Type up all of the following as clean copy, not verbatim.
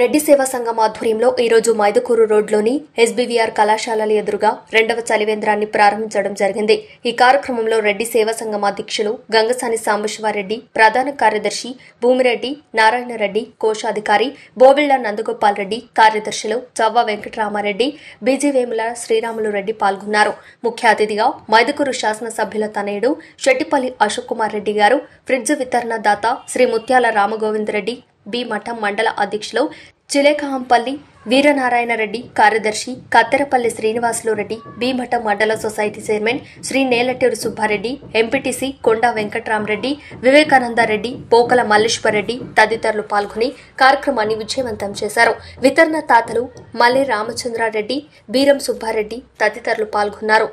రెడ్డి సేవా సంఘం ఆధ్వర్యంలో ఈరోజు మైదుకూరు రోడ్లోని ఎస్బీవీఆర్ కళాశాలల ఎదురుగా 2వ చలివేంద్రాన్ని ప్రారంభించడం జరిగింది. ఈ కార్యక్రమంలో రెడ్డి సేవా సంఘం అధ్యక్షులు గంగసాని సాంబశివారెడ్డి, ప్రధాన కార్యదర్శి భూమిరెడ్డి, నారాయణరెడ్డి, కోశాధికారి బోవిళ్ల నందగోపాల్ రెడ్డి, కార్యదర్శులు చవ్వ వెంకటరామారెడ్డి, బీజీవేముల శ్రీరాములు రెడ్డి పాల్గొన్నారు. ముఖ్య అతిథిగా మైదుకూరు శాసనసభ్యుల తనయుడు శెట్టిపల్లి అశోక్ కుమార్ రెడ్డి గారు, ఫ్రిడ్జ్ వితరణ దాత శ్రీ ముత్యాల రామగోవిందరెడ్డి, బి మఠం మండల అధ్యక్షులు చిలేకహంపల్లి వీరనారాయణరెడ్డి, కార్యదర్శి కత్తెరపల్లి శ్రీనివాసులు రెడ్డి, బి మఠం మండల society chairman Shri Nelaturu Subbareddy, MPTC Konda Venkatramareddy, Vivekanandareddy, Pokala Malleswarareddy తదితరులు పాల్గొని కార్యక్రమాన్ని విజయవంతం చేశారు. వితరణ తాతలు మల్లి రామచంద్రారెడ్డి, బీరం సుబ్బారెడ్డి తదితరులు పాల్గొన్నారు.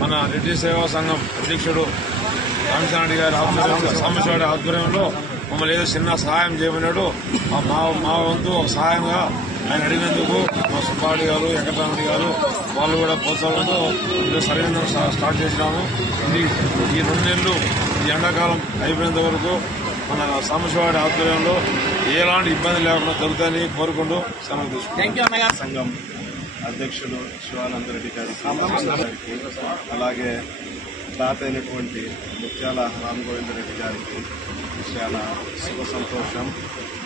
మన రెడ్డి సేవా సంఘం అధ్యక్షుడు రామచంద్రారెడ్డి గారి సాంబశివారెడ్డి ఆధ్వర్యంలో మమ్మల్ని ఏదో చిన్న సహాయం చేయమన్నాడు. మా వంతు ఒక సహాయంగా ఆయన అడిగినందుకు మా సుబ్బారెడ్డి గారు, వెంకటరామరెడ్డి గారు వాళ్ళు కూడా ప్రోత్సాహంతో సరైన స్టార్ట్ చేసినాము. ఈ 2 నెలలు ఈ ఎండాకాలం అయిపోయినంత వరకు మన సాంబశివారెడ్డి ఆధ్వర్యంలో ఎలాంటి ఇబ్బంది లేకుండా జరుగుతాయని కోరుకుంటూ సెలవు తీసుకుంటాం. సంఘం అధ్యక్షులు శివానందరెడ్డి గారికి, అలాగే తాత అయినటువంటి ముత్యాల రామగోవిందరెడ్డి గారికి చాలా శుభ సంతోషం.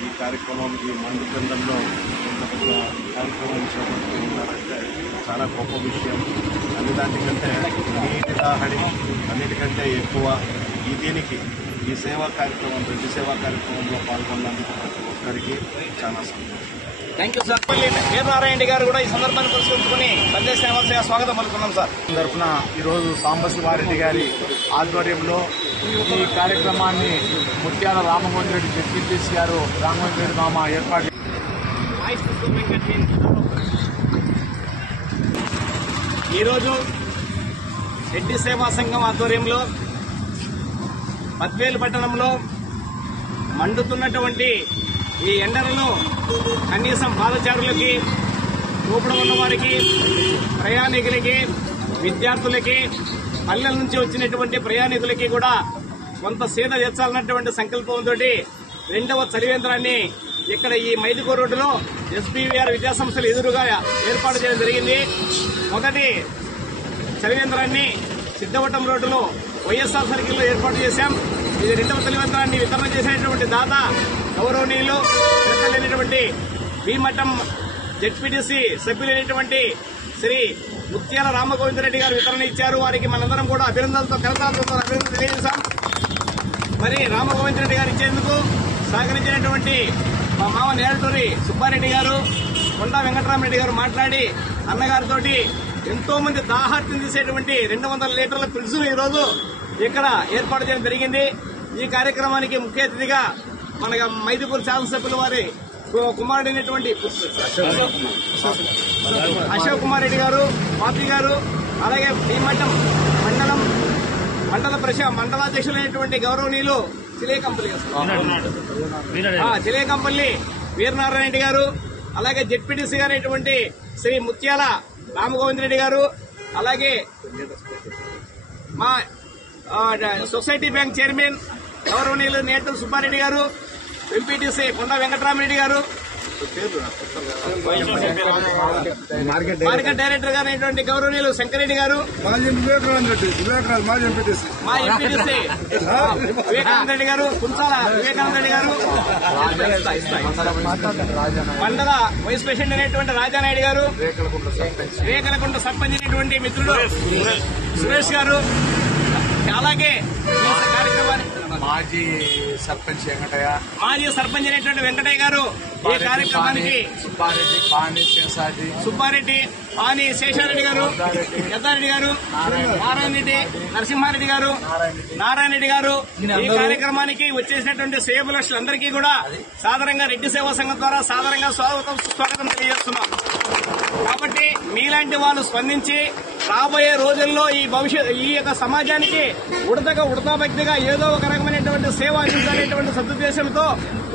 ఈ కార్యక్రమం ఈ మండు కేంద్రంలో ఇంత పెద్ద కార్యక్రమం చేపడుతున్నారంటే చాలా గొప్ప విషయం. అన్నిదానికంటే నీటి దాహడి అన్నిటికంటే ఎక్కువ దీనికి ఈ సేవా కార్యక్రమం రెడ్డి సేవా కార్యక్రమంలో పాల్గొన్నందుకు ప్రతి ఒక్కరికి చాలా సంతోషం. Thank you sir. వీరనారాయణ గారు కూడా ఈ సందర్భాన్ని పురస్కరించుకుని సందేశ స్వాగతం పలుకున్నాం సార్. తరఫున ఈరోజు సాంబశివారెడ్డి గారి ఆధ్వర్యంలో ఈ కార్యక్రమాన్ని ముత్యాల రామగోవిందరెడ్డి జడ్పీటీసీ గారు రామగోవిందరెడ్డి మామ ఏర్పాటు. ఈరోజు రెడ్డి సేవా సంఘం ఆధ్వర్యంలో పద్వేలు పట్టణంలో మండుతున్నటువంటి ఈ ఎండలను కనీసం పాదచారులకి, రూపడం ఉన్న వారికి, ప్రయాణికులకి, విద్యార్థులకి, పల్లెల నుంచి వచ్చినటువంటి ప్రయాణికులకి కూడా కొంత సేద తీర్చాలన్నటువంటి సంకల్పంతో 2వ చలివేంద్రాన్ని ఇక్కడ ఈ మైదుకూరు రోడ్డులో ఎస్బీవీఆర్ విద్యాసంస్థల ఎదురుగా ఏర్పాటు చేయడం జరిగింది. మొదటి చలివేంద్రాన్ని సిద్ధవటం రోడ్డులో వైఎస్ఆర్ సర్కిల్లో ఏర్పాటు చేశాం. ఇది 2వ చలివేంద్రాన్ని వితరణ చేసినటువంటి దాత గౌరవనీయులు పెద్దలైనటువంటి బి మఠం జెడ్పీటీసీ సభ్యులైనటువంటి శ్రీ ముత్యాల రామగోవిందరెడ్డి గారు వితరణ ఇచ్చారు. వారికి మనందరం కూడా అభినందనలతో అభినందన తెలియజేశాం. మరి రామగోవిందరెడ్డి గారు ఇచ్చేందుకు సహకరించినటువంటి మా మామ నేలటూరి సుబ్బారెడ్డి గారు, కొండా వెంకటరామరెడ్డి గారు మాట్లాడి అన్నగారితో ఎంతో మంది దాహార్తిని తీసేటువంటి 200 లీటర్ల ఫ్రిడ్జ్ను ఈరోజు ఇక్కడ ఏర్పాటు చేయడం జరిగింది. ఈ కార్యక్రమానికి ముఖ్య అతిథిగా మన మైదుకూరు శాసనసభ్యుల వారి కుమారుడైనటువంటి అశోక్ కుమార్ రెడ్డి గారు, పాపి గారు, అలాగే భీమఠం మండలం మండలాధ్యక్షులైనటువంటి గౌరవనీయులు చిలేకంపల్లి వీరనారాయణ రెడ్డి గారు, అలాగే జెడ్పీటీసీ గారైనటువంటి శ్రీ ముత్యాల రామగోవింద్ రెడ్డి గారు, అలాగే మా సొసైటీ బ్యాంక్ చైర్మన్ గౌరవనీయులు నేతల సుబ్బారెడ్డి గారు, ఎంపీటీసీ కొండ వెంకటరామరెడ్డి గారు, మార్కెట్ డైరెక్టర్ గారైనటువంటి గౌరవనీయులు శంకరెడ్డి గారు, మా ఎంపీటీసీ వివేకానంద రెడ్డి గారు, కుంచాల వివేకానంద రెడ్డి గారు, మండల వైస్ ప్రెసిడెంట్ అయినటువంటి రాజానాయుడు గారు, రేకలకుంట సర్పంచ్ అయినటువంటి మిత్రుడు సురేష్ గారు, అలాగే మాజీ సర్పంచ్ అయినటువంటి వెంకటయ్య గారు ఈ కార్యక్రమానికి సుబ్బారెడ్డి, పాని శేషారెడ్డి గారు, పెద్దారెడ్డి గారు, నారాయణ రెడ్డి, నరసింహారెడ్డి గారు, నారాయణ రెడ్డి గారు ఈ కార్యక్రమానికి వచ్చేసినటువంటి సేవకులందరికీ కూడా సాధారణంగా రెడ్డి సేవా సంఘం ద్వారా సాధారణంగా స్వాగతం తెలియజేస్తున్నాం. కాబట్టి మీలాంటి వాళ్ళు స్పందించి రాబోయే రోజుల్లో ఈ యొక్క సమాజానికి ఉడతా భక్తిగా ఏదో ఒక రకమైనటువంటి సేవ అందించాలనేటువంటి సదుద్దేశంతో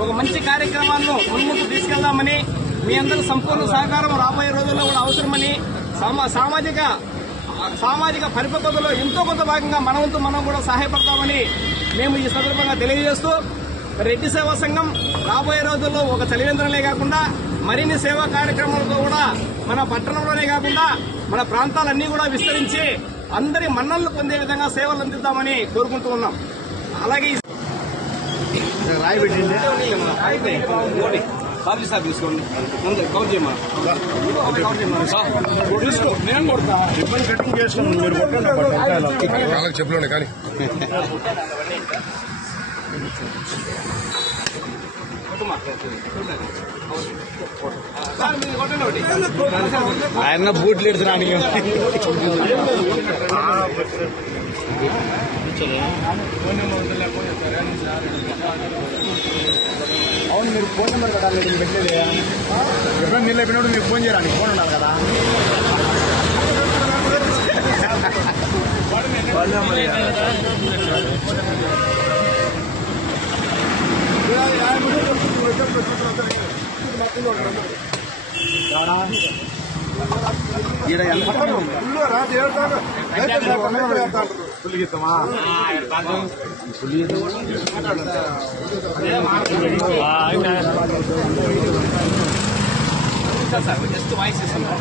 ఒక మంచి కార్యక్రమాలను ముందుకు తీసుకెళ్దామని, మీ అందరూ సంపూర్ణ సహకారం రాబోయే రోజుల్లో కూడా అవసరమని, సామాజిక పరిపక్వతలో ఎంతో కొంత భాగంగా మనం కూడా సహాయపడతామని మేము ఈ సందర్భంగా తెలియజేస్తూ, రెడ్డి సేవా సంఘం రాబోయే రోజుల్లో ఒక చలివేంద్రంలే కాకుండా మరిన్ని సేవా కార్యక్రమాలతో కూడా మన పట్టణంలోనే కాకుండా మన ప్రాంతాలన్నీ కూడా విస్తరించి అందరి మన్ననలు పొందే విధంగా సేవలు అందిద్దామని కోరుకుంటూ ఉన్నాం. అలాగే చెప్పండి కానీ ఆయన బూట్లు ఎడుతున్నాడు. అవును, మీరు ఫోన్ నెంబర్ కదా మీరు పెట్టలేదు. ఎప్పుడో మీరు అయిపోయినప్పుడు మీరు ఫోన్ చేయరా, ఫోన్ ఉండాలి కదా. జస్ట్ వాయిస్ ఇస్తున్నాం.